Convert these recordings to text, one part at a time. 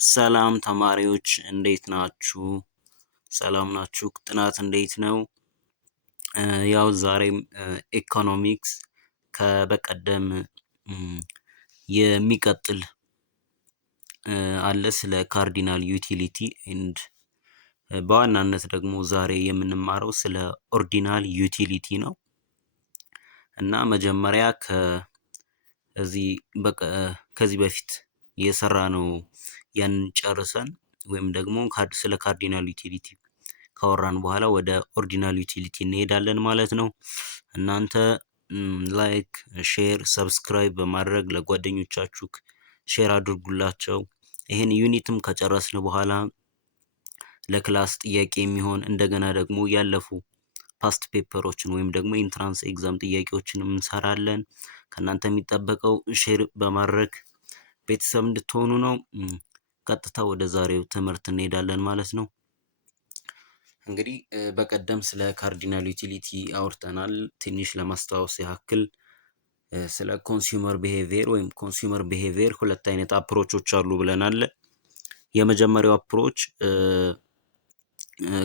ሰላም ተማሪዎች እንዴት ናችሁ? ሰላም ናችሁ? ጥናት እንዴት ነው? ያው ዛሬም ኢኮኖሚክስ ከበቀደም የሚቀጥል አለ ስለ ካርዲናል ዩቲሊቲ ኤንድ በዋናነት ደግሞ ዛሬ የምንማረው ስለ ኦርዲናል ዩቲሊቲ ነው። እና መጀመሪያ ከዚህ በፊት የሰራነው ያንን ጨርሰን ወይም ደግሞ ስለ ካርዲናል ዩቲሊቲ ካወራን በኋላ ወደ ኦርዲናል ዩቲሊቲ እንሄዳለን ማለት ነው። እናንተ ላይክ፣ ሼር፣ ሰብስክራይብ በማድረግ ለጓደኞቻችሁ ሼር አድርጉላቸው። ይሄን ዩኒትም ከጨረስን በኋላ ለክላስ ጥያቄ የሚሆን እንደገና ደግሞ ያለፉ ፓስት ፔፐሮችን ወይም ደግሞ ኢንትራንስ ኤግዛም ጥያቄዎችን እንሰራለን። ከእናንተ የሚጠበቀው ሼር በማድረግ ቤተሰብ እንድትሆኑ ነው። ቀጥታ ወደ ዛሬው ትምህርት እንሄዳለን ማለት ነው። እንግዲህ በቀደም ስለ ካርዲናል ዩቲሊቲ አውርተናል። ትንሽ ለማስታወስ ያክል ስለ ኮንሱመር ቢሄቪየር ወይም ኮንሱመር ቢሄቪየር ሁለት አይነት አፕሮቾች አሉ ብለናል። የመጀመሪያው አፕሮች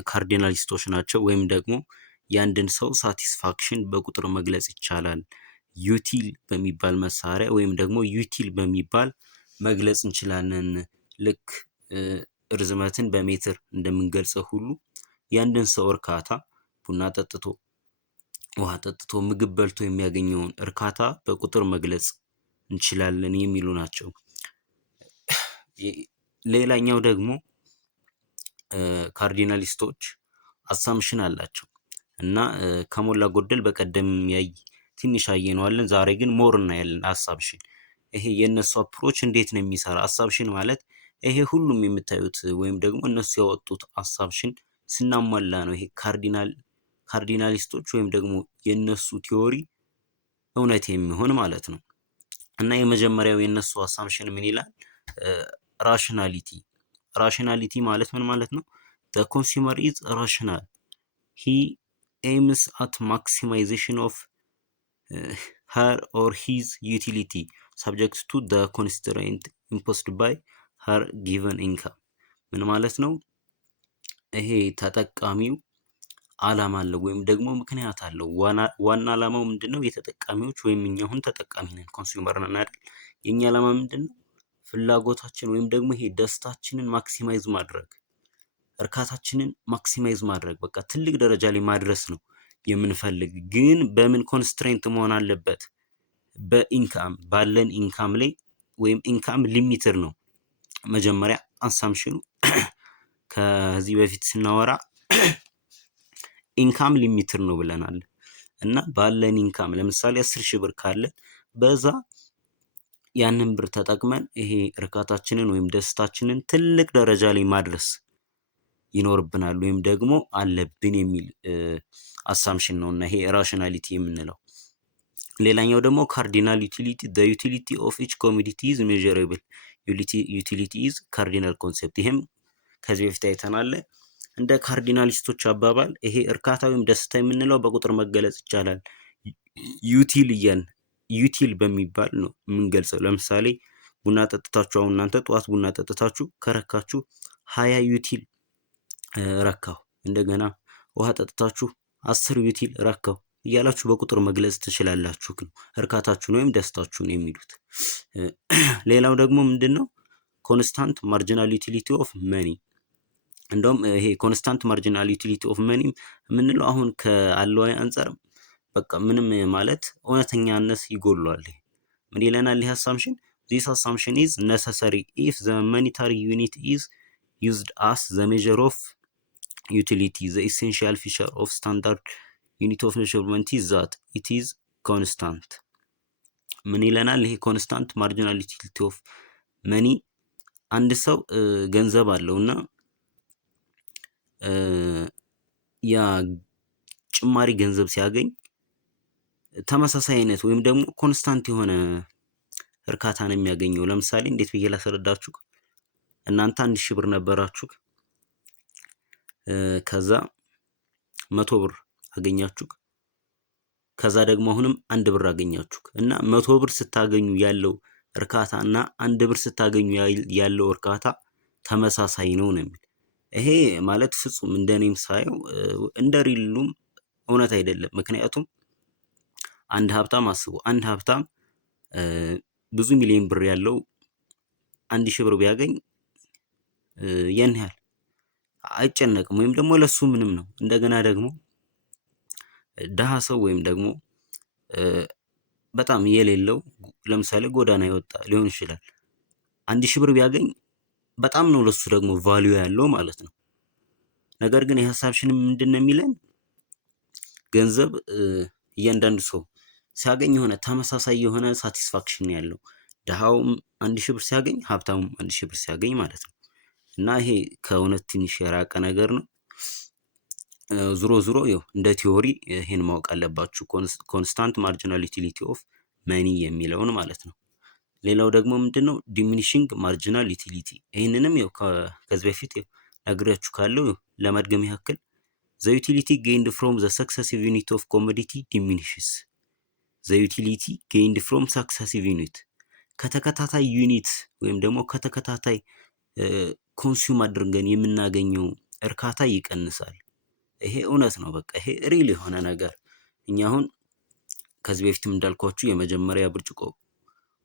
ካርዲናሊስቶች ናቸው፣ ወይም ደግሞ የአንድን ሰው ሳቲስፋክሽን በቁጥር መግለጽ ይቻላል ዩቲል በሚባል መሳሪያ ወይም ደግሞ ዩቲል በሚባል መግለጽ እንችላለን። ልክ ርዝመትን በሜትር እንደምንገልጸው ሁሉ የአንድን ሰው እርካታ ቡና ጠጥቶ፣ ውሃ ጠጥቶ፣ ምግብ በልቶ የሚያገኘውን እርካታ በቁጥር መግለጽ እንችላለን የሚሉ ናቸው። ሌላኛው ደግሞ ካርዲናሊስቶች አሳምሽን አላቸው እና ከሞላ ጎደል በቀደም ትንሽ አየነዋለን። ዛሬ ግን ሞር እናያለን አሳምሽን። ይሄ የእነሱ አፕሮች እንዴት ነው የሚሰራ? አሳምሽን ማለት ይሄ ሁሉም የምታዩት ወይም ደግሞ እነሱ ያወጡት አሳምሽን ስናሟላ ነው ይሄ ካርዲናሊስቶች ወይም ደግሞ የእነሱ ቲዮሪ እውነት የሚሆን ማለት ነው። እና የመጀመሪያው የእነሱ አሳምሽን ምን ይላል? ራሽናሊቲ ማለት ምን ማለት ነው? the consumer is rational. he aims at maximization of her or his utility subject to the constraint imposed by her given income. ምን ማለት ነው? ይሄ ተጠቃሚው አላማ አለው ወይም ደግሞ ምክንያት አለው። ዋና አላማው ምንድነው? የተጠቃሚዎች ወይም እኛ አሁን ተጠቃሚ ነን፣ ኮንሱመር ነን አይደል? የኛ አላማ ምንድነው? ፍላጎታችን ወይም ደግሞ ይሄ ደስታችንን ማክሲማይዝ ማድረግ፣ እርካታችንን ማክሲማይዝ ማድረግ፣ በቃ ትልቅ ደረጃ ላይ ማድረስ ነው የምንፈልግ። ግን በምን ኮንስትሬንት መሆን አለበት? በኢንካም ባለን ኢንካም ላይ ወይም ኢንካም ሊሚትር ነው መጀመሪያ አሳምሽኑ። ከዚህ በፊት ስናወራ ኢንካም ሊሚትር ነው ብለናል። እና ባለን ኢንካም ለምሳሌ 10,000 ብር ካለ በዛ ያንን ብር ተጠቅመን ይሄ እርካታችንን ወይም ደስታችንን ትልቅ ደረጃ ላይ ማድረስ ይኖርብናል ወይም ደግሞ አለብን የሚል አሳምሽን ነው እና ይሄ ራሽናሊቲ የምንለው። ሌላኛው ደግሞ ካርዲናል ዩቲሊቲ the utility of each commodity is measurable. utility is cardinal concept. ይሄም ከዚህ በፊት አይተናል። እንደ ካርዲናሊስቶች አባባል ይሄ እርካታ ወይም ደስታ የምንለው በቁጥር መገለጽ ይቻላል ዩቲል በሚባል ነው የምንገልጸው። ለምሳሌ ቡና ጠጥታችሁ፣ አሁን እናንተ ጠዋት ቡና ጠጥታችሁ ከረካችሁ 20 ዩቲል ረካሁ፣ እንደገና ውሃ ጠጥታችሁ 10 ዩቲል ረካሁ እያላችሁ በቁጥር መግለጽ ትችላላችሁ እርካታችሁን ወይም ደስታችሁን የሚሉት። ሌላው ደግሞ ምንድነው? ኮንስታንት ማርጂናል ዩቲሊቲ ኦፍ መኒ። እንደውም ይሄ ኮንስታንት ማርጂናል ዩቲሊቲ ኦፍ መኒ የምንለው አሁን ከአለዋይ አንጻር በቃ ምንም ማለት እውነተኛነት ይጎሏል። ምን ይለናል ይህ አሳምሽን? this assumption is necessary if the monetary unit is used as the measure of utility. the essential feature of standard unit of measurement is that it is constant. ምን ይለናል ይሄ ኮንስታንት ማርጂናል ዩቲሊቲ ኦፍ መኒ? አንድ ሰው ገንዘብ አለውና ያ ጭማሪ ገንዘብ ሲያገኝ ተመሳሳይ አይነት ወይም ደግሞ ኮንስታንት የሆነ እርካታ ነው የሚያገኘው። ለምሳሌ እንዴት ብዬ ላስረዳችሁ? እናንተ 1,000 ብር ነበራችሁ፣ ከዛ 100 ብር አገኛችሁ፣ ከዛ ደግሞ አሁንም 1 ብር አገኛችሁ እና 100 ብር ስታገኙ ያለው እርካታ እና 1 ብር ስታገኙ ያለው እርካታ ተመሳሳይ ነው ነው የሚል። ይሄ ማለት ፍጹም እንደኔም ሳየው እንደ ሪሉም እውነት አይደለም። ምክንያቱም አንድ ሀብታም አስቡ፣ አንድ ሀብታም ብዙ ሚሊዮን ብር ያለው 1000 ብር ቢያገኝ ያን ያህል አይጨነቅም፣ ወይም ደግሞ ለሱ ምንም ነው። እንደገና ደግሞ ድሃ ሰው ወይም ደግሞ በጣም የሌለው ለምሳሌ ጎዳና የወጣ ሊሆን ይችላል 1000 ብር ቢያገኝ በጣም ነው ለሱ ደግሞ ቫልዩ ያለው ማለት ነው። ነገር ግን የሀሳብሽን ምንድን ነው የሚለን ገንዘብ እያንዳንዱ ሰው ሲያገኝ የሆነ ተመሳሳይ የሆነ ሳቲስፋክሽን ያለው ድሃውም 1000 ብር ሲያገኝ ሀብታሙም 1000 ብር ሲያገኝ ማለት ነው። እና ይሄ ከእውነት ትንሽ የራቀ ነገር ነው። ዙሮ ዙሮ ይኸው እንደ ቲዮሪ ይሄን ማወቅ አለባችሁ፣ ኮንስታንት ማርጂናል ዩቲሊቲ ኦፍ መኒ የሚለውን ማለት ነው። ሌላው ደግሞ ምንድነው ዲሚኒሽንግ ማርጂናል ዩቲሊቲ። ይህንንም ይኸው ከዚህ በፊት ነግሬያችሁ ካለው ለመድገም ያክል ዘ ዩቲሊቲ ጌይንድ ፍሮም ዘ ሰክሰሲቭ ዩኒት ኦፍ ኮሞዲቲ ዲሚኒሽስ። ዘ ዩቲሊቲ ጌይንድ ፍሮም ሰክሰሲቭ ዩኒት፣ ከተከታታይ ዩኒት ወይም ደግሞ ከተከታታይ ኮንሱም አድርገን የምናገኘው እርካታ ይቀንሳል። ይሄ እውነት ነው። በቃ ይሄ ሪል የሆነ ነገር። እኛ አሁን ከዚህ በፊትም እንዳልኳችሁ የመጀመሪያ ብርጭቆ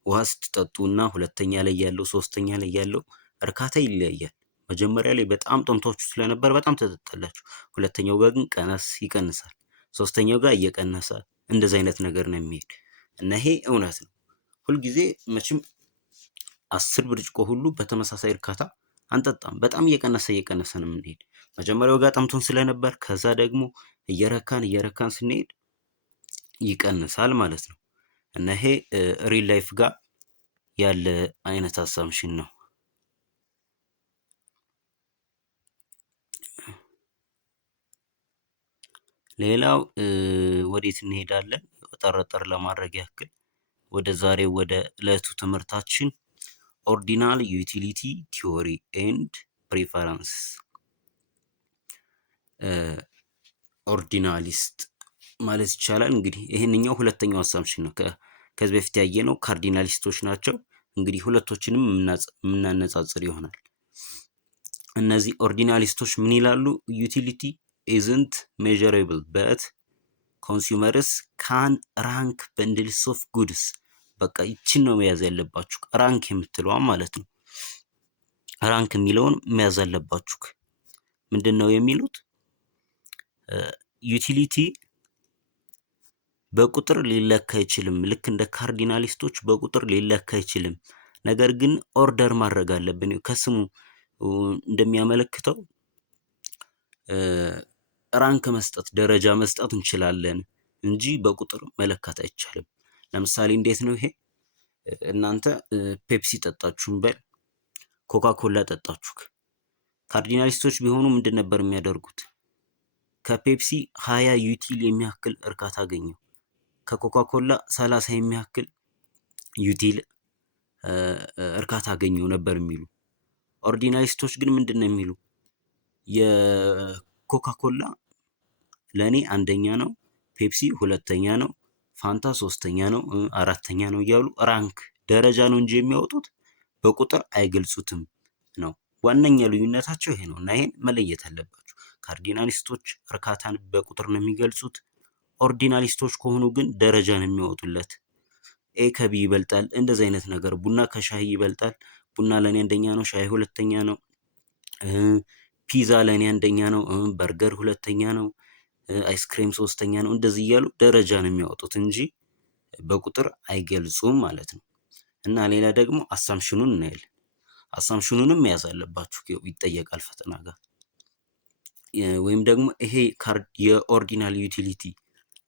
ውሃ ስትጠጡ እና ሁለተኛ ላይ ያለው ሶስተኛ ላይ ያለው እርካታ ይለያያል። መጀመሪያ ላይ በጣም ጠምቷችሁ ስለነበር በጣም ተጠጣላችሁ። ሁለተኛው ጋር ግን ቀነስ ይቀንሳል። ሶስተኛው ጋር እየቀነሰ እንደዚህ አይነት ነገር ነው የሚሄድ እና ይሄ እውነት ነው። ሁልጊዜ መቼም 10 ብርጭቆ ሁሉ በተመሳሳይ እርካታ አንጠጣም። በጣም እየቀነሰ ነው የምንሄድ። መጀመሪያው ጋር ጠምቶን ስለነበር ከዛ ደግሞ እየረካን ስንሄድ ይቀንሳል ማለት ነው። እና ይሄ ሪል ላይፍ ጋር ያለ አይነት አሳምሽን ነው። ሌላው ወዴት እንሄዳለን? ጠረጠር ለማድረግ ያክል ወደ ዛሬው ወደ ዕለቱ ትምህርታችን ኦርዲናል ዩቲሊቲ ቲዮሪ ኤንድ ፕሪፈረንስ። ኦርዲናሊስት ማለት ይቻላል እንግዲህ ይሄንኛው ሁለተኛው አሳምሽን ነው። ከዚህ በፊት ያየነው ካርዲናሊስቶች ናቸው። እንግዲህ ሁለቶችንም የምናነጻጽር ይሆናል። እነዚህ ኦርዲናሊስቶች ምን ይላሉ? ዩቲሊቲ ኢዝንት ሜዠረብል በት ኮንሱመርስ ካን ራንክ በንድልስ ኦፍ ጉድስ። በቃ ይችን ነው መያዝ ያለባችሁ፣ ራንክ የምትለዋን ማለት ነው። ራንክ የሚለውን መያዝ አለባችሁ። ምንድን ነው የሚሉት? ዩቲሊቲ በቁጥር ሊለካ አይችልም። ልክ እንደ ካርዲናሊስቶች በቁጥር ሊለካ አይችልም። ነገር ግን ኦርደር ማድረግ አለብን። ከስሙ እንደሚያመለክተው ራንክ መስጠት፣ ደረጃ መስጠት እንችላለን እንጂ በቁጥር መለካት አይቻልም። ለምሳሌ እንዴት ነው ይሄ? እናንተ ፔፕሲ ጠጣችሁ በል፣ ኮካ ኮላ ጠጣችሁ። ካርዲናሊስቶች ቢሆኑ ምንድን ነበር የሚያደርጉት? ከፔፕሲ 20 ዩቲል የሚያክል እርካታ አገኘው፣ ከኮካ ኮላ 30 የሚያክል ዩቲል እርካታ አገኘው ነበር የሚሉ። ኦርዲናሊስቶች ግን ምንድን ነው የሚሉ? የኮካ ኮላ ለእኔ አንደኛ ነው፣ ፔፕሲ ሁለተኛ ነው፣ ፋንታ ሶስተኛ ነው፣ አራተኛ ነው እያሉ ራንክ ደረጃ ነው እንጂ የሚያወጡት በቁጥር አይገልጹትም ነው። ዋነኛ ልዩነታቸው ይሄ ነው እና ይሄን መለየት አለባችሁ። ካርዲናሊስቶች እርካታን በቁጥር ነው የሚገልጹት። ኦርዲናሊስቶች ከሆኑ ግን ደረጃ ነው የሚያወጡለት። ኤ ከቢ ይበልጣል፣ እንደዚህ አይነት ነገር። ቡና ከሻይ ይበልጣል፣ ቡና ለእኔ አንደኛ ነው፣ ሻይ ሁለተኛ ነው። ፒዛ ለእኔ አንደኛ ነው፣ በርገር ሁለተኛ ነው፣ አይስክሬም ሶስተኛ ነው። እንደዚህ እያሉ ደረጃ ነው የሚያወጡት እንጂ በቁጥር አይገልጹም ማለት ነው። እና ሌላ ደግሞ አሳምሽኑን እናያለን። አሳምሽኑንም መያዝ አለባችሁ፣ ይጠየቃል ፈተና ጋር። ወይም ደግሞ ይሄ የኦርዲናል ዩቲሊቲ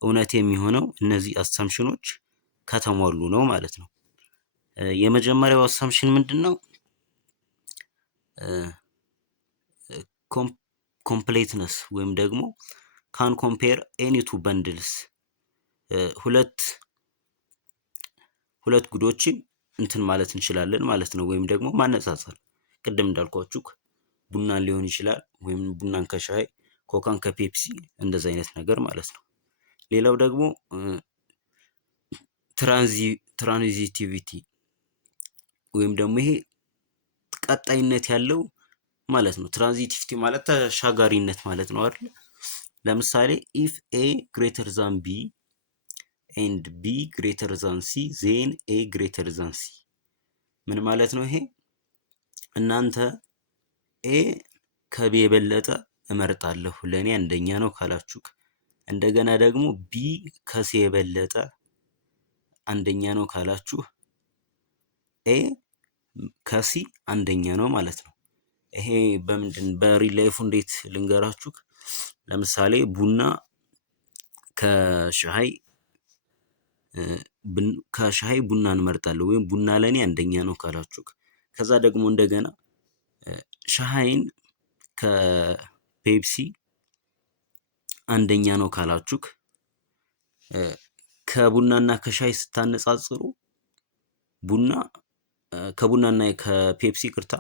እውነት የሚሆነው እነዚህ አሳምሽኖች ከተሟሉ ነው ማለት ነው። የመጀመሪያው አሳምሽን ምንድን ነው? ኮምፕሌትነስ ወይም ደግሞ ካን ኮምፔር ኤኒ ቱ በንድልስ። ሁለት ጉዶችን እንትን ማለት እንችላለን ማለት ነው። ወይም ደግሞ ማነጻጸር፣ ቅድም እንዳልኳችሁ ቡናን ሊሆን ይችላል፣ ወይም ቡናን ከሻይ፣ ኮካን ከፔፕሲ፣ እንደዚህ አይነት ነገር ማለት ነው። ሌላው ደግሞ ትራንዚቲቪቲ ወይም ደግሞ ይሄ ቀጣይነት ያለው ማለት ነው። ትራንዚቲቪቲ ማለት ተሻጋሪነት ማለት ነው አይደል? ለምሳሌ ኢፍ ኤ ግሬተር ዛን ቢ ኤንድ ቢ ግሬተር ዛን ሲ ዜን ኤ ግሬተር ዛን ሲ ምን ማለት ነው ይሄ? እናንተ ኤ ከቢ የበለጠ እመርጣለሁ ለእኔ አንደኛ ነው ካላችሁ፣ እንደገና ደግሞ ቢ ከሲ የበለጠ አንደኛ ነው ካላችሁ ኤ ከሲ አንደኛ ነው ማለት ነው። ይሄ በሪል ላይፉ እንዴት ልንገራችሁ? ለምሳሌ ቡና ከሻይ ቡና እንመርጣለሁ ወይም ቡና ለእኔ አንደኛ ነው ካላችሁ፣ ከዛ ደግሞ እንደገና ሻይን ከፔፕሲ አንደኛ ነው ካላችሁ፣ ከቡናና ከሻይ ስታነጻጽሩ ከቡናና ከፔፕሲ ቅርታ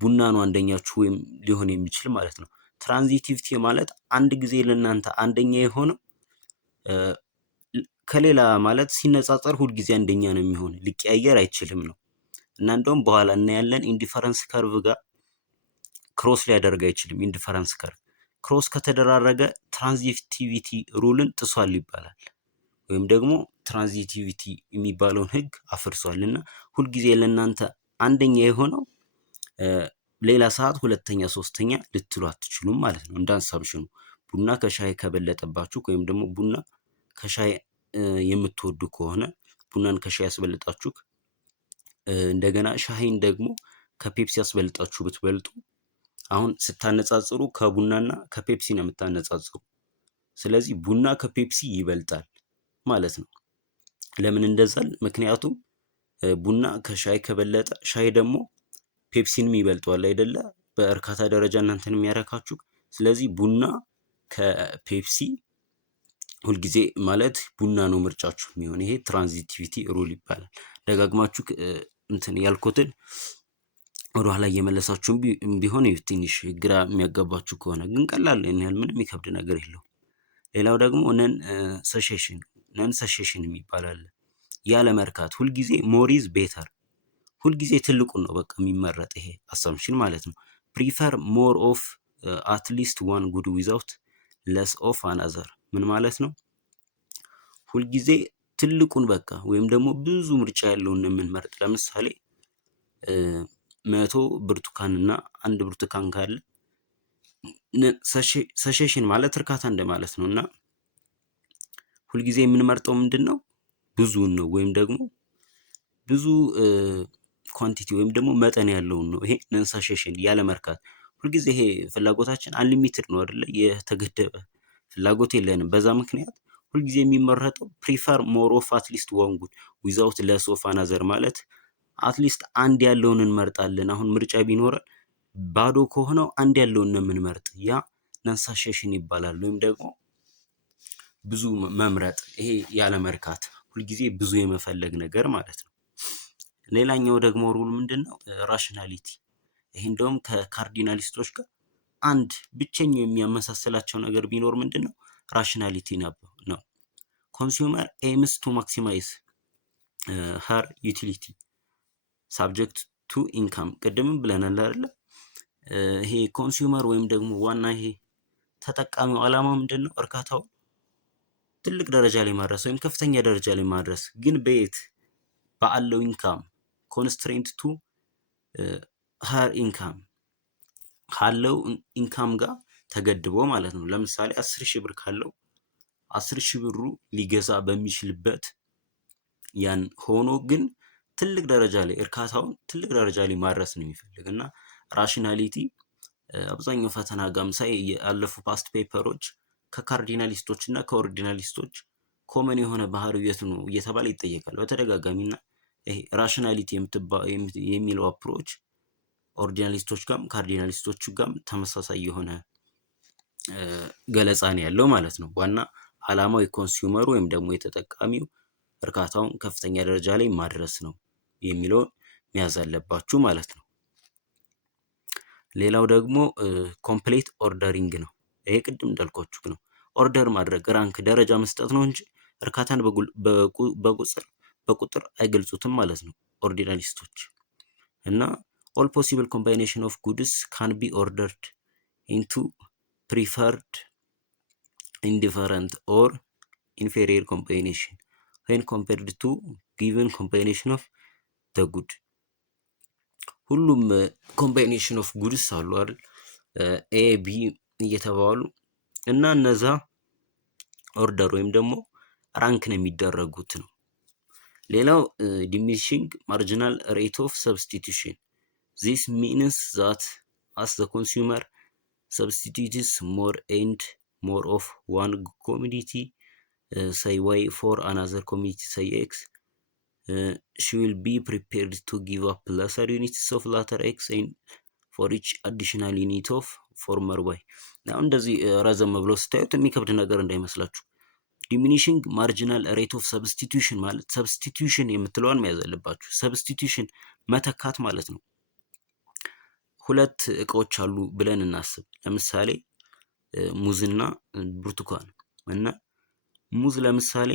ቡና ነው አንደኛችሁ ወይም ሊሆን የሚችል ማለት ነው። ትራንዚቲቪቲ ማለት አንድ ጊዜ ለእናንተ አንደኛ የሆነው ከሌላ ማለት ሲነጻጸር ሁልጊዜ አንደኛ ነው የሚሆን፣ ሊቀያየር አይችልም ነው። እና እንደውም በኋላ እናያለን ኢንዲፈረንስ ከርቭ ጋር ክሮስ ሊያደርግ አይችልም። ኢንዲፈረንስ ከርቭ ክሮስ ከተደራረገ ትራንዚቲቪቲ ሩልን ጥሷል ይባላል፣ ወይም ደግሞ ትራንዚቲቪቲ የሚባለውን ህግ አፍርሷል። እና ሁልጊዜ ለእናንተ አንደኛ የሆነው ሌላ ሰዓት ሁለተኛ ሶስተኛ ልትሉ አትችሉም ማለት ነው። እንደ አሳብሽኑ ቡና ከሻይ ከበለጠባችሁ ወይም ደግሞ ቡና ከሻይ የምትወዱ ከሆነ ቡናን ከሻይ ያስበልጣችሁ፣ እንደገና ሻይን ደግሞ ከፔፕሲ ያስበልጣችሁ ብትበልጡ አሁን ስታነጻጽሩ ከቡናና ከፔፕሲ ነው የምታነጻጽሩ። ስለዚህ ቡና ከፔፕሲ ይበልጣል ማለት ነው። ለምን እንደዛል? ምክንያቱም ቡና ከሻይ ከበለጠ ሻይ ደግሞ ፔፕሲንም ይበልጠዋል አይደለ? በእርካታ ደረጃ እናንተን የሚያረካችሁ። ስለዚህ ቡና ከፔፕሲ ሁልጊዜ ማለት ቡና ነው ምርጫችሁ የሚሆን። ይሄ ትራንዚቲቪቲ ሩል ይባላል። ደጋግማችሁ እንትን ያልኩትን ወደ ኋላ እየመለሳችሁም ቢሆን ትንሽ ግራ የሚያጋባችሁ ከሆነ ግን ቀላል ያህል ምንም የሚከብድ ነገር የለው። ሌላው ደግሞ ነን ሰሼሽን የሚባል አለ። ያለ መርካት ሁልጊዜ ሞሪዝ ቤተር፣ ሁልጊዜ ትልቁን ነው በቃ የሚመረጥ። ይሄ አሳምሽን ማለት ነው። ፕሪፈር ሞር ኦፍ አትሊስት ዋን ጉድ ዊዛውት ለስ ኦፍ አናዘር ምን ማለት ነው? ሁልጊዜ ትልቁን በቃ ወይም ደግሞ ብዙ ምርጫ ያለውን የምንመርጥ። ለምሳሌ 100 ብርቱካን እና አንድ ብርቱካን ካለ ሰሼሽን ማለት እርካታ እንደማለት ነው። እና ሁልጊዜ የምንመርጠው ምንድን ነው? ብዙውን ነው ወይም ደግሞ ብዙ ኳንቲቲ ወይም ደግሞ መጠን ያለውን ነው። ይሄ ነን ሰሼሽን ያለ መርካት። ሁልጊዜ ይሄ ፍላጎታችን አንሊሚትድ ነው አይደለ? የተገደበ ፍላጎት የለንም። በዛ ምክንያት ሁልጊዜ የሚመረጠው ፕሪፈር ሞር ኦፍ አትሊስት ዋን ጉድ ዊዛውት ለስ ኦፍ አናዘር ማለት አትሊስት አንድ ያለውን እንመርጣለን። አሁን ምርጫ ቢኖረን ባዶ ከሆነው አንድ ያለውን ነው የምንመርጥ። ያ ነንሳሼሽን ይባላል። ወይም ደግሞ ብዙ መምረጥ፣ ይሄ ያለ መርካት ሁልጊዜ ብዙ የመፈለግ ነገር ማለት ነው። ሌላኛው ደግሞ ሩል ምንድን ነው? ራሽናሊቲ። ይሄ እንደውም ከካርዲናሊስቶች ጋር አንድ ብቸኛው የሚያመሳስላቸው ነገር ቢኖር ምንድን ነው? ራሽናሊቲ ነው። ኮንሱመር ኤምስ ቱ ማክሲማይዝ ሀር ዩቲሊቲ ሳብጀክት ቱ ኢንካም። ቅድምም ብለናል አይደለ? ይሄ ኮንሱመር ወይም ደግሞ ዋና ይሄ ተጠቃሚው ዓላማ ምንድን ነው? እርካታውን ትልቅ ደረጃ ላይ ማድረስ ወይም ከፍተኛ ደረጃ ላይ ማድረስ። ግን በየት ባለው ኢንካም ኮንስትሬንት ቱ ሀር ኢንካም ካለው ኢንካም ጋር ተገድቦ ማለት ነው። ለምሳሌ 10,000 ብር ካለው 10,000 ብሩ ሊገዛ በሚችልበት ያን ሆኖ ግን ትልቅ ደረጃ ላይ እርካታውን ትልቅ ደረጃ ላይ ማድረስ ነው የሚፈልግ። እና ራሽናሊቲ አብዛኛው ፈተና ጋም ሳይ ያለፉ ፓስት ፔፐሮች ከካርዲናሊስቶች እና ከኦርዲናሊስቶች ኮመን የሆነ ባህሪው የቱ ነው እየተባለ ይጠየቃል በተደጋጋሚ። እና ይሄ ራሽናሊቲ የሚለው አፕሮች ኦርዲናሊስቶች ጋም ካርዲናሊስቶቹ ጋም ተመሳሳይ የሆነ ገለጻ ነው ያለው ማለት ነው። ዋና ዓላማው የኮንሱመሩ ወይም ደግሞ የተጠቃሚው እርካታውን ከፍተኛ ደረጃ ላይ ማድረስ ነው የሚለውን መያዝ አለባችሁ ማለት ነው። ሌላው ደግሞ ኮምፕሌት ኦርደሪንግ ነው። ይሄ ቅድም እንዳልኳችሁ ነው። ኦርደር ማድረግ ራንክ ደረጃ መስጠት ነው እንጂ እርካታን በቁጥር አይገልጹትም ማለት ነው ኦርዲናሊስቶች። እና all possible combination of goods can be ordered into preferred, indifferent or inferior combination when compared to given combination of the good። ሁሉም ኮምባይኔሽን ኦፍ ጉድስ አሉ አይደል ኤ ቢ እየተባሉ እና እነዛ ኦርደር ወይም ደግሞ ራንክ ነው የሚደረጉት ነው። ሌላው ዲሚኒሽንግ ማርጂናል ሬት ኦፍ ሰብስቲቱሽን ዚስ ሚንስ ዛት አስ ዘ ኮንሱመር substitutes more and more of one commodity, say Y for another commodity, say X, she will be prepared to give up lesser units of latter X and for each additional unit of former Y። አሁን እንደዚህ ረዘም ብሎ ስታዩት የሚከብድ ነገር እንዳይመስላችሁ። ዲሚኒሽንግ ማርጂናል ሬት ኦፍ ሰብስቲቱሽን ማለት ሰብስቲቱሽን የምትለዋን መያዝ አለባችሁ። ሰብስቲቱሽን መተካት ማለት ነው። ሁለት እቃዎች አሉ ብለን እናስብ። ለምሳሌ ሙዝና ብርቱካን እና ሙዝ ለምሳሌ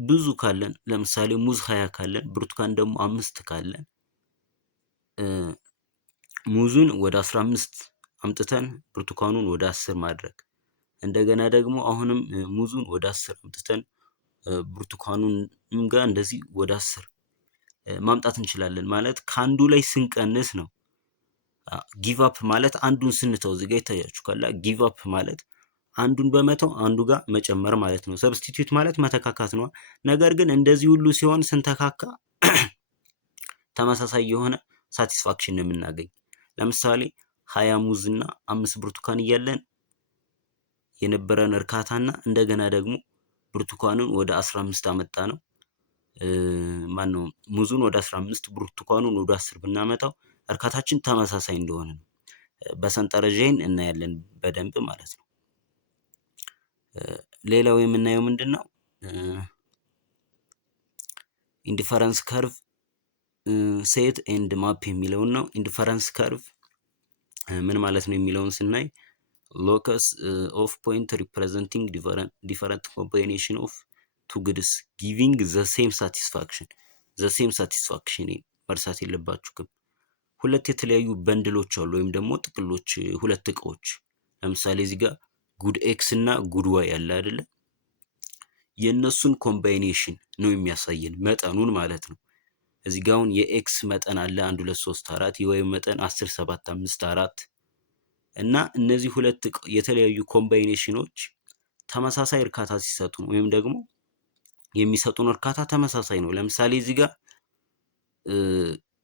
ብዙ ካለን ለምሳሌ ሙዝ 20 ካለን ብርቱካን ደግሞ 5 ካለን ሙዙን ወደ 15 አምጥተን ብርቱካኑን ወደ 10 ማድረግ፣ እንደገና ደግሞ አሁንም ሙዙን ወደ 10 አምጥተን ብርቱካኑን ጋር እንደዚህ ወደ 10 ማምጣት እንችላለን። ማለት ከአንዱ ላይ ስንቀንስ ነው። ጊቭ አፕ ማለት አንዱን ስንተው እዚህ ጋር ይታያችሁ ካላ ጊቭ አፕ ማለት አንዱን በመተው አንዱ ጋር መጨመር ማለት ነው። ሰብስቲቱት ማለት መተካካት ነው። ነገር ግን እንደዚህ ሁሉ ሲሆን ስንተካካ ተመሳሳይ የሆነ ሳቲስፋክሽን ነው የምናገኝ። ለምሳሌ 20 ሙዝ እና 5 ብርቱካን እያለን የነበረን እርካታና እንደገና ደግሞ ብርቱካኑን ወደ 15 አመጣ ነው ማነው ሙዙን ወደ 15 ብርቱካኑን ወደ 10 ብናመጣው እርካታችን ተመሳሳይ እንደሆነ ነው። በሰንጠረዥን እናያለን በደንብ ማለት ነው። ሌላው የምናየው ምንድነው ኢንዲፈረንስ ከርቭ ሴት ኤንድ ማፕ የሚለውን ነው። ኢንዲፈረንስ ከርቭ ምን ማለት ነው የሚለውን ስናይ ሎከስ ኦፍ ፖይንት ሪፕሬዘንቲንግ ዲፈረንት ኮምባይኔሽን ኦፍ ቱ ግድስ ጊቪንግ ዘ ሴም ሳቲስፋክሽን መርሳት የለባችሁም። ሁለት የተለያዩ በንድሎች አሉ ወይም ደግሞ ጥቅሎች፣ ሁለት እቃዎች ለምሳሌ እዚህ ጋር ጉድ ኤክስ እና ጉድ ዋይ ያለ አይደለ? የእነሱን ኮምባይኔሽን ነው የሚያሳየን መጠኑን ማለት ነው። እዚህ ጋር አሁን የኤክስ መጠን አለ 1 2 3 4 የዋይ መጠን 10 7 5 4 እና እነዚህ ሁለት የተለያዩ ኮምባይኔሽኖች ተመሳሳይ እርካታ ሲሰጡን ወይም ደግሞ የሚሰጡን እርካታ ተመሳሳይ ነው። ለምሳሌ እዚህ ጋር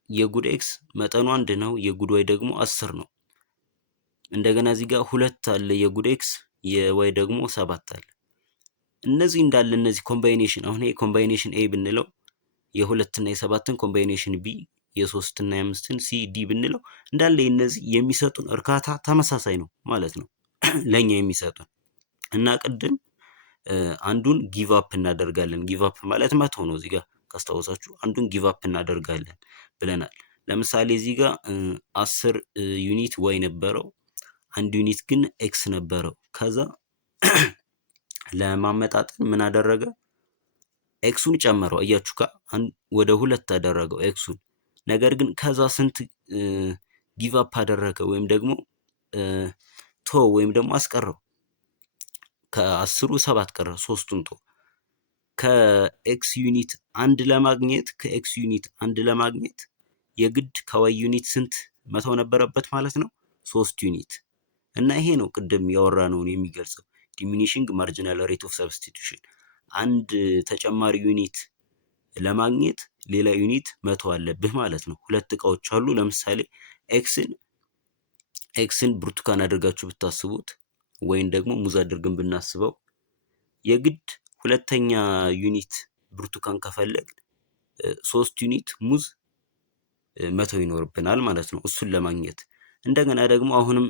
የጉድ ኤክስ መጠኑ 1 ነው፣ የጉድ ዋይ ደግሞ 10 ነው። እንደገና እዚህ ጋር 2 አለ የጉድ ኤክስ፣ የዋይ ደግሞ 7 አለ። እነዚህ እንዳለ እነዚህ ኮምባይኔሽን አሁን ይሄ ኮምባይኔሽን ኤ ብንለው የ2 እና የ7ን ኮምባይኔሽን ቢ የ3 እና የ5ን ሲ ዲ ብንለው እንዳለ እነዚህ የሚሰጡን እርካታ ተመሳሳይ ነው ማለት ነው ለኛ የሚሰጡን እና ቅድም አንዱን ጊቭ አፕ እናደርጋለን። ጊቭ አፕ ማለት መተው ነው። እዚህ ጋር ካስታወሳችሁ አንዱን ጊቭ አፕ እናደርጋለን ብለናል። ለምሳሌ እዚህ ጋር 10 ዩኒት ዋይ ነበረው፣ 1 ዩኒት ግን ኤክስ ነበረው። ከዛ ለማመጣጠን ምን አደረገ? ኤክሱን ጨመረው። አያችሁ ወደ 2 አደረገው ኤክሱን። ነገር ግን ከዛ ስንት ጊቭ አፕ አደረገ ወይም ደግሞ ወይም ደግሞ አስቀረው? ከ10 7 ቀረ፣ 3ቱን ከኤክስ ዩኒት 1 ለማግኘት የግድ ከዋይ ዩኒት ስንት መተው ነበረበት ማለት ነው? 3 ዩኒት። እና ይሄ ነው ቅድም ያወራነውን የሚገልጸው ዲሚኒሽንግ ማርጂናል ሬት ኦፍ ሰብስቲቱሽን። አንድ ተጨማሪ ዩኒት ለማግኘት ሌላ ዩኒት መተው አለብህ ማለት ነው። ሁለት እቃዎች አሉ። ለምሳሌ ኤክስን ብርቱካን አድርጋችሁ ብታስቡት ወይም ደግሞ ሙዝ አድርገን ብናስበው የግድ ሁለተኛ ዩኒት ብርቱካን ከፈለግ 3 ዩኒት ሙዝ መተው ይኖርብናል ማለት ነው እሱን ለማግኘት። እንደገና ደግሞ አሁንም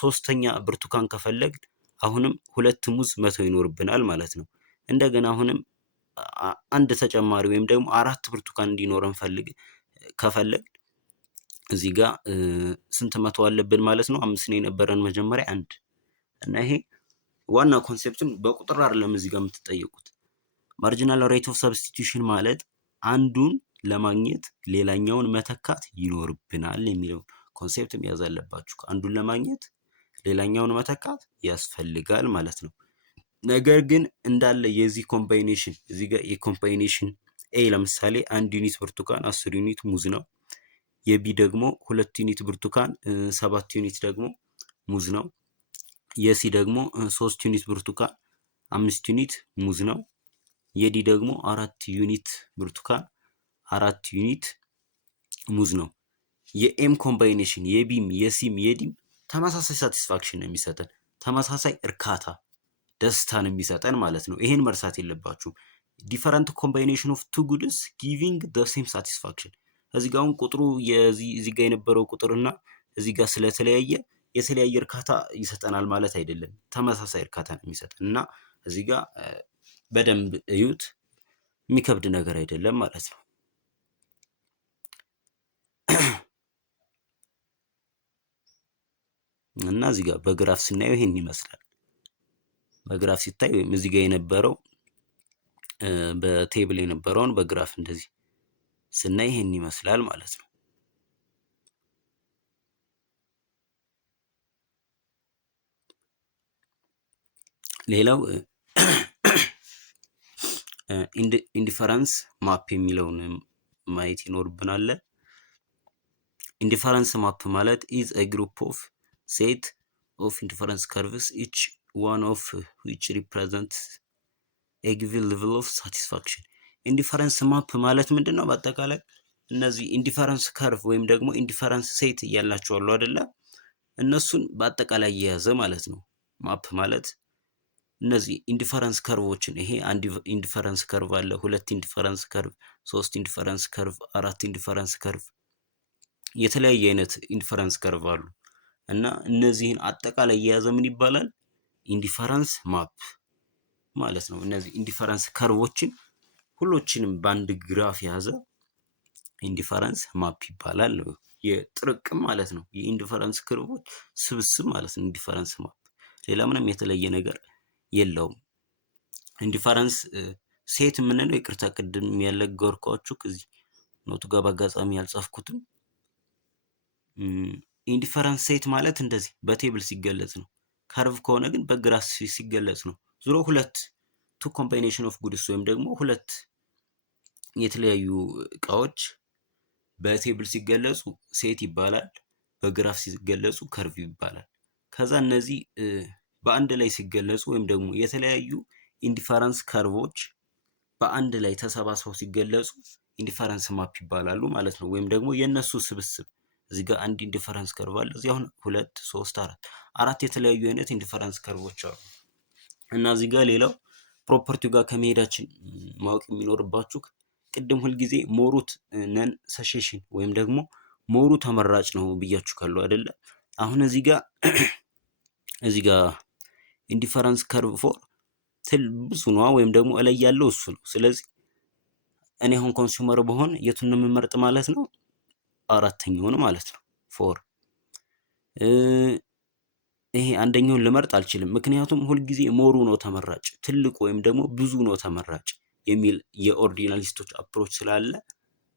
ሶስተኛ ብርቱካን ከፈለግ አሁንም 2 ሙዝ መተው ይኖርብናል ማለት ነው። እንደገና አሁንም አንድ ተጨማሪ ወይም ደግሞ 4 ብርቱካን እንዲኖረን ከፈለግ እዚህ ጋር ስንት መተው አለብን ማለት ነው? 5 ነው የነበረን መጀመሪያ 1 እና ይሄ ዋና ኮንሴፕቱን በቁጥር አይደለም እዚህ ጋር የምትጠየቁት። ማርጂናል ሬት ኦፍ ሰብስቲቱሽን ማለት አንዱን ለማግኘት ሌላኛውን መተካት ይኖርብናል የሚለው ኮንሴፕት መያዝ አለባችሁ። አንዱን ለማግኘት ሌላኛውን መተካት ያስፈልጋል ማለት ነው። ነገር ግን እንዳለ የዚህ ኮምባይኔሽን እዚህ ጋር የኮምባይኔሽን ኤ ለምሳሌ 1 ዩኒት ብርቱካን 10 ዩኒት ሙዝ ነው። የቢ ደግሞ 2 ዩኒት ብርቱካን 7 ዩኒት ደግሞ ሙዝ ነው። የሲ ደግሞ 3 ዩኒት ብርቱካን 5 ዩኒት ሙዝ ነው። የዲ ደግሞ 4 ዩኒት ብርቱካን 4 ዩኒት ሙዝ ነው። የኤም ኮምባይኔሽን የቢም የሲም የዲም ተመሳሳይ ሳቲስፋክሽን ነው የሚሰጠን፣ ተመሳሳይ እርካታ ደስታን የሚሰጠን ማለት ነው። ይሄን መርሳት የለባችሁም። ዲፈረንት ኮምባይኔሽን ኦፍ ቱ ጉድስ ጊቪንግ ዘ ሴም ሳቲስፋክሽን። እዚህ ጋር አሁን ቁጥሩ እዚህ ጋር የነበረው ቁጥርና እዚህ ጋር ስለተለያየ የተለያየ እርካታ ይሰጠናል ማለት አይደለም። ተመሳሳይ እርካታ ነው የሚሰጠን እና እዚህ ጋር በደንብ እዩት። የሚከብድ ነገር አይደለም ማለት ነው። እና እዚህ ጋር በግራፍ ስናየው ይሄን ይመስላል። በግራፍ ሲታይ ወይም እዚህ ጋር የነበረው በቴብል የነበረውን በግራፍ እንደዚህ ስናይ ይሄን ይመስላል ማለት ነው። ሌላው ኢንዲፈረንስ ማፕ የሚለውን ማየት ይኖርብናል። ኢንዲፈረንስ ማፕ ማለት ኢዝ አ ግሩፕ ኦፍ ሴት ኦፍ ኢንዲፈረንስ ከርቭስ ኢች ዋን ኦፍ ዊች ሪፕሬዘንት ኤ ጊቭን ሌቭል ኦፍ ሳቲስፋክሽን። ኢንዲፈረንስ ማፕ ማለት ምንድን ነው? በአጠቃላይ እነዚህ ኢንዲፈረንስ ከርቭ ወይም ደግሞ ኢንዲፈረንስ ሴት እያላቸው አሉ አይደለ? እነሱን በአጠቃላይ የያዘ ማለት ነው። ማፕ ማለት እነዚህ ኢንዲፈረንስ ከርቮችን ይሄ አንድ ኢንዲፈረንስ ከርቭ አለ፣ 2 ኢንዲፈረንስ ከርቭ፣ 3 ኢንዲፈረንስ ከርቭ፣ 4 ኢንዲፈረንስ ከርቭ፣ የተለያየ አይነት ኢንዲፈረንስ ከርቭ አሉ እና እነዚህን አጠቃላይ የያዘ ምን ይባላል? ኢንዲፈረንስ ማፕ ማለት ነው። እነዚህ ኢንዲፈረንስ ከርቮችን ሁሎችንም በአንድ ግራፍ የያዘ ኢንዲፈረንስ ማፕ ይባላል። የጥርቅም ማለት ነው። የኢንዲፈረንስ ከርቮች ስብስብ ማለት ነው ኢንዲፈረንስ ማፕ። ሌላ ምንም የተለየ ነገር የለውም። ኢንዲፈረንስ ሴት የምንለው ይቅርታ ቅድም ያለገርኳችሁ ከዚህ ኖቱ ጋር በአጋጣሚ ያልጻፍኩትም ኢንዲፈረንስ ሴት ማለት እንደዚህ በቴብል ሲገለጽ ነው። ከርቭ ከሆነ ግን በግራፍ ሲገለጽ ነው። ዙሮ ቱ ኮምባይኔሽን ኦፍ ጉድስ ወይም ደግሞ ሁለት የተለያዩ እቃዎች በቴብል ሲገለጹ ሴት ይባላል፣ በግራፍ ሲገለጹ ከርቭ ይባላል። ከዛ እነዚህ በአንድ ላይ ሲገለጹ ወይም ደግሞ የተለያዩ ኢንዲፈረንስ ከርቮች በአንድ ላይ ተሰባስበው ሲገለጹ ኢንዲፈረንስ ማፕ ይባላሉ ማለት ነው። ወይም ደግሞ የነሱ ስብስብ። እዚህ ጋር አንድ ኢንዲፈረንስ ከርቭ አለ። እዚህ አሁን 2 3 4 የተለያዩ አይነት ኢንዲፈረንስ ከርቮች አሉ እና እዚህ ጋር ሌላው ፕሮፐርቲው ጋር ከመሄዳችን ማወቅ የሚኖርባችሁ ቅድም ሁልጊዜ ሞሩት ነን ሰሴሽን ወይም ደግሞ ሞሩ ተመራጭ ነው ብያችሁ ካሉ አይደለ? አሁን እዚህ ጋር ኢንዲፈረንስ ከርቭ ፎር ብዙ ነው ወይም ደግሞ እላይ ያለው እሱ ነው። ስለዚህ እኔ አሁን ኮንሱመር በሆን የቱን ነው የምመርጥ ማለት ነው? አራተኛውን ማለት ነው። ፎር ይሄ አንደኛውን ልመርጥ አልችልም። ምክንያቱም ሁልጊዜ ሞሩ ነው ተመራጭ፣ ትልቁ ወይም ደግሞ ብዙ ነው ተመራጭ የሚል የኦርዲናሊስቶች አፕሮች ስላለ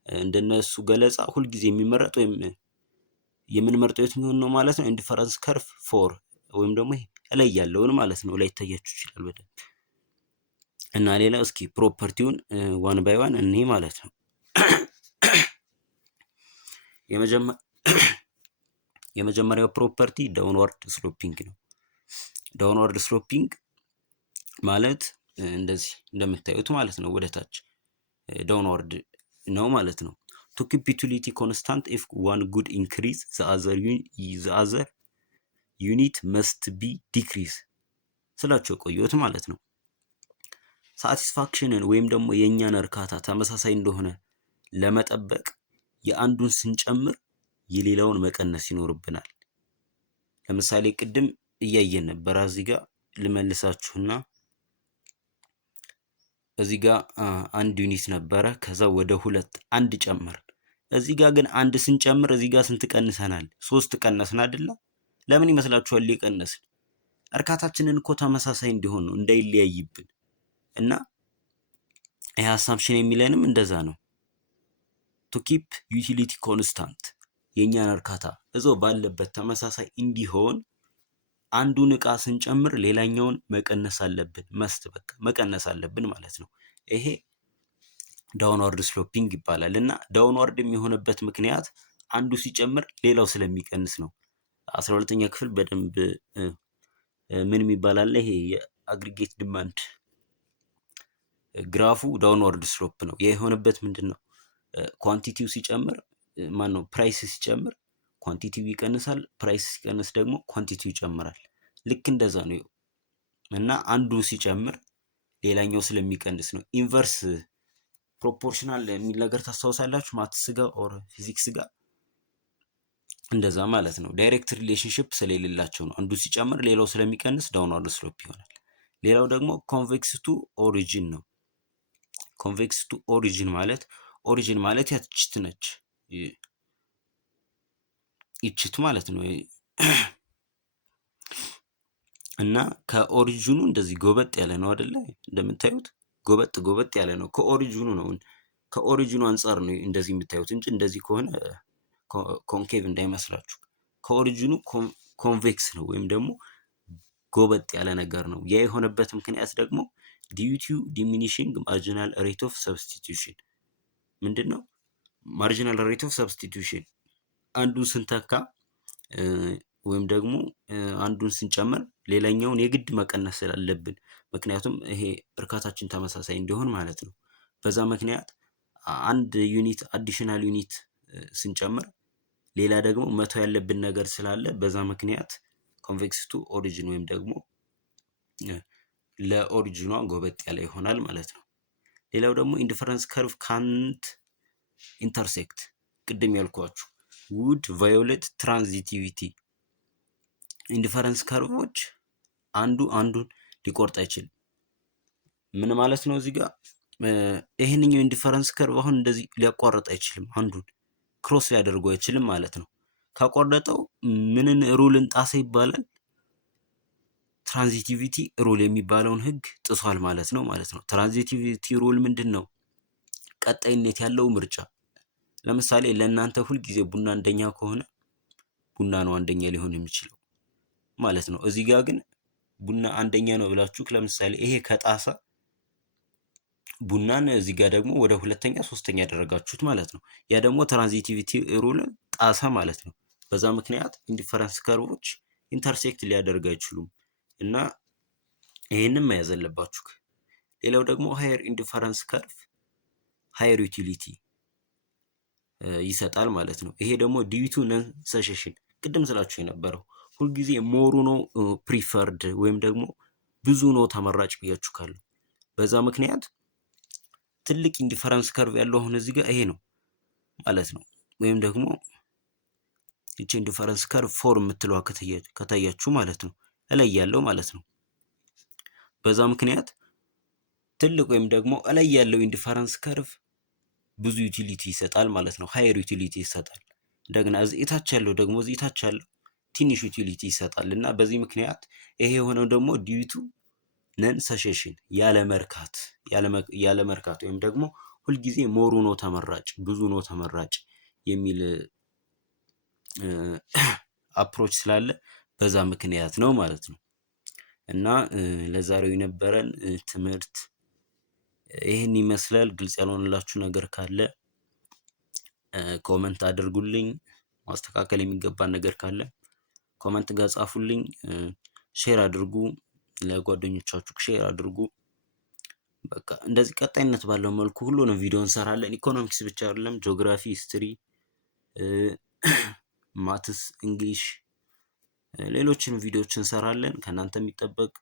እንደነሱ ገለጻ ሁልጊዜ የሚመረጥ ወይም የምንመርጠው የትኛውን ነው ማለት ነው? ኢንዲፈረንስ ከርቭ ፎር ወይም ደግሞ ይሄ ላይ ያለውን ማለት ነው። ላይ ይታያችሁ ይችላል በደንብ እና ሌላ እስኪ ፕሮፐርቲውን ዋን ባይ ዋን እኔ ማለት ነው። የመጀመሪያው ፕሮፐርቲ ዳውንዋርድ ስሎፒንግ ነው። ዳውንዋርድ ስሎፒንግ ማለት እንደዚህ እንደምታዩት ማለት ነው፣ ወደ ታች ዳውንዋርድ ነው ማለት ነው። ቱ ኪፕ ዩቲሊቲ ኮንስታንት ኢፍ ዋን ጉድ ኢንክሪዝ ዘ አዘር ዩኒት መስት ቢ ዲክሪዝ ስላቸው ቆየሁት ማለት ነው። ሳቲስፋክሽንን ወይም ደግሞ የእኛን እርካታ ተመሳሳይ እንደሆነ ለመጠበቅ የአንዱን ስንጨምር የሌላውን መቀነስ ይኖርብናል። ለምሳሌ ቅድም እያየን ነበር። እዚህ ጋር ልመልሳችሁና እዚህ ጋር 1 ዩኒት ነበረ። ከዛ ወደ 2 1 ጨመር። እዚህ ጋር ግን 1 ስንጨምር እዚህ ጋር ስንት ቀንሰናል? 3 ቀነስን አይደለ? ለምን ይመስላችኋል የቀነስን? እርካታችንን እኮ ተመሳሳይ እንዲሆን ነው፣ እንዳይለያይብን እና ይሄ አሳምፕሽን የሚለንም እንደዛ ነው። ቱ ኪፕ ዩቲሊቲ ኮንስታንት የእኛን እርካታ እዛው ባለበት ተመሳሳይ እንዲሆን አንዱን እቃ ስንጨምር ሌላኛውን መቀነስ አለብን። በቃ መቀነስ አለብን ማለት ነው። ይሄ ዳውንዋርድ ስሎፒንግ ይባላል። እና ዳውንዋርድ የሚሆንበት ምክንያት አንዱ ሲጨምር ሌላው ስለሚቀንስ ነው። 12ኛ ክፍል በደንብ ምን የሚባል አለ? ይሄ የአግሪጌት ዲማንድ ግራፉ ዳውንዋርድ ስሎፕ ነው። የሆነበት ምንድን ነው? ኳንቲቲው ሲጨምር ፕራይስ ሲጨምር ኳንቲቲው ይቀንሳል። ፕራይስ ሲቀንስ ደግሞ ኳንቲቲው ይጨምራል። ልክ እንደዛ ነው። እና አንዱ ሲጨምር ሌላኛው ስለሚቀንስ ነው። ኢንቨርስ ፕሮፖርሽናል የሚል ነገር ታስታውሳላችሁ? ማትስ ጋር ኦር ፊዚክስ ጋር እንደዛ ማለት ነው። ዳይሬክት ሪሌሽንሽፕ ስለሌላቸው ነው። አንዱ ሲጨምር ሌላው ስለሚቀንስ ዳውንዋርድ ስሎፕ ይሆናል። ሌላው ደግሞ ኮንቬክስ ቱ ኦሪጂን ነው። ኮንቬክስ ቱ ኦሪጂን ማለት ያችት ነች፣ ይችት ማለት ነው። እና ከኦሪጂኑ እንደዚህ ጎበጥ ያለ ነው አይደለ? እንደምታዩት ጎበጥ ያለ ነው። ከኦሪጂኑ አንጻር ነው እንደዚህ የምታዩት እንጂ እንደዚህ ከሆነ ኮንኬቭ እንዳይመስላችሁ። ከኦሪጂኑ ኮንቬክስ ነው ወይም ደግሞ ጎበጥ ያለ ነገር ነው። ያ የሆነበት ምክንያት ደግሞ ዲዩቲው ዲሚኒሽንግ ማርጂናል ሬት ኦፍ ሰብስቲቱሽን ምንድን ነው? ማርጂናል ሬት ኦፍ ሰብስቲቱሽን አንዱን ስንተካ ወይም ደግሞ አንዱን ስንጨምር ሌላኛውን የግድ መቀነስ ስላለብን፣ ምክንያቱም ይሄ እርካታችን ተመሳሳይ እንዲሆን ማለት ነው። በዛ ምክንያት አንድ ዩኒት አዲሽናል ዩኒት ስንጨምር ሌላ ደግሞ መተው ያለብን ነገር ስላለ በዛ ምክንያት ኮንቬክስ ቱ ኦሪጂን ወይም ደግሞ ለኦሪጂኗ ጎበጥ ያለ ይሆናል ማለት ነው። ሌላው ደግሞ ኢንዲፈረንስ ከርቭ ካንት ኢንተርሴክት ቅድም ያልኳችሁ ውድ ቫዮሌት ትራንዚቲቪቲ። ኢንዲፈረንስ ከርቮች አንዱ አንዱን ሊቆርጥ አይችልም። ምን ማለት ነው? እዚህ ጋር ይህንኛው ኢንዲፈረንስ ከርቭ አሁን እንደዚህ ሊያቋርጥ አይችልም፣ አንዱን ክሮስ ሊያደርጉ አይችልም ማለት ነው። ካቋረጠው ምንን ሩልን ጣሰ ይባላል? ትራንዚቲቪቲ ሩል የሚባለውን ህግ ጥሷል ማለት ነው። ትራንዚቲቪቲ ሩል ምንድን ነው? ቀጣይነት ያለው ምርጫ። ለምሳሌ ለእናንተ ሁልጊዜ ቡና አንደኛ ከሆነ ቡና ነው አንደኛ ሊሆን የሚችለው ማለት ነው። እዚህ ጋር ግን ቡና አንደኛ ነው ብላችሁ ለምሳሌ ይሄ ከጣሰ ቡናን እዚህ ጋር ደግሞ ወደ ሁለተኛ ሶስተኛ ያደረጋችሁት ማለት ነው። ያ ደግሞ ትራንዚቲቪቲ ሩል ጣሰ ማለት ነው። በዛ ምክንያት ኢንዲፈረንስ ከርቮች ኢንተርሴክት ሊያደርግ አይችሉም እና ይሄንን መያዝ አለባችሁ። ሌላው ደግሞ ሃየር ኢንዲፈረንስ ከርቭ ሃየር ዩቲሊቲ ይሰጣል ማለት ነው። ይሄ ደግሞ ዲዩቱ ነን ሰሴሽን ቅድም ስላችሁ የነበረው ሁልጊዜ ሞሩ ነው ፕሪፈርድ ወይም ደግሞ ብዙ ነው ተመራጭ ብያችሁ ካለው በዛ ምክንያት ትልቅ ኢንዲፈረንስ ከርቭ ያለው አሁን እዚህ ጋር ይሄ ነው ማለት ነው። ወይም ደግሞ ይቺ ኢንዲፈረንስ ከርቭ ፎር የምትለዋ ከታያችሁ ማለት ነው እላይ ያለው ማለት ነው። በዛ ምክንያት ትልቅ ወይም ደግሞ እላይ ያለው ኢንዲፈረንስ ከርቭ ብዙ ዩቲሊቲ ይሰጣል ማለት ነው። ሃየር ዩቲሊቲ ይሰጣል። እንደገና እዚህ ታች ያለው ደግሞ እዚህ ታች ያለው ትንሽ ዩቲሊቲ ይሰጣል እና በዚህ ምክንያት ይሄ የሆነው ደግሞ ዲዩቱ ነን ሰሴሽን ያለ መርካት ወይም ደግሞ ሁልጊዜ ሞሩ ነው ተመራጭ ብዙ ነው ተመራጭ የሚል አፕሮች ስላለ በዛ ምክንያት ነው ማለት ነው። እና ለዛሬው የነበረን ትምህርት ይህን ይመስላል። ግልጽ ያልሆነላችሁ ነገር ካለ ኮመንት አድርጉልኝ። ማስተካከል የሚገባን ነገር ካለ ኮመንት ጋር ጻፉልኝ። ሼር አድርጉ፣ ለጓደኞቻችሁ ሼር አድርጉ። በቃ እንደዚህ ቀጣይነት ባለው መልኩ ሁሉንም ቪዲዮ እንሰራለን። ኢኮኖሚክስ ብቻ አይደለም፣ ጂኦግራፊ፣ ሂስትሪ፣ ማትስ፣ እንግሊሽ ሌሎችን ቪዲዮዎች እንሰራለን። ከእናንተ የሚጠበቅ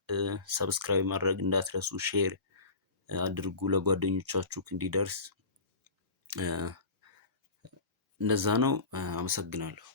ሰብስክራይብ ማድረግ እንዳትረሱ፣ ሼር አድርጉ ለጓደኞቻችሁ እንዲደርስ። እንደዛ ነው። አመሰግናለሁ።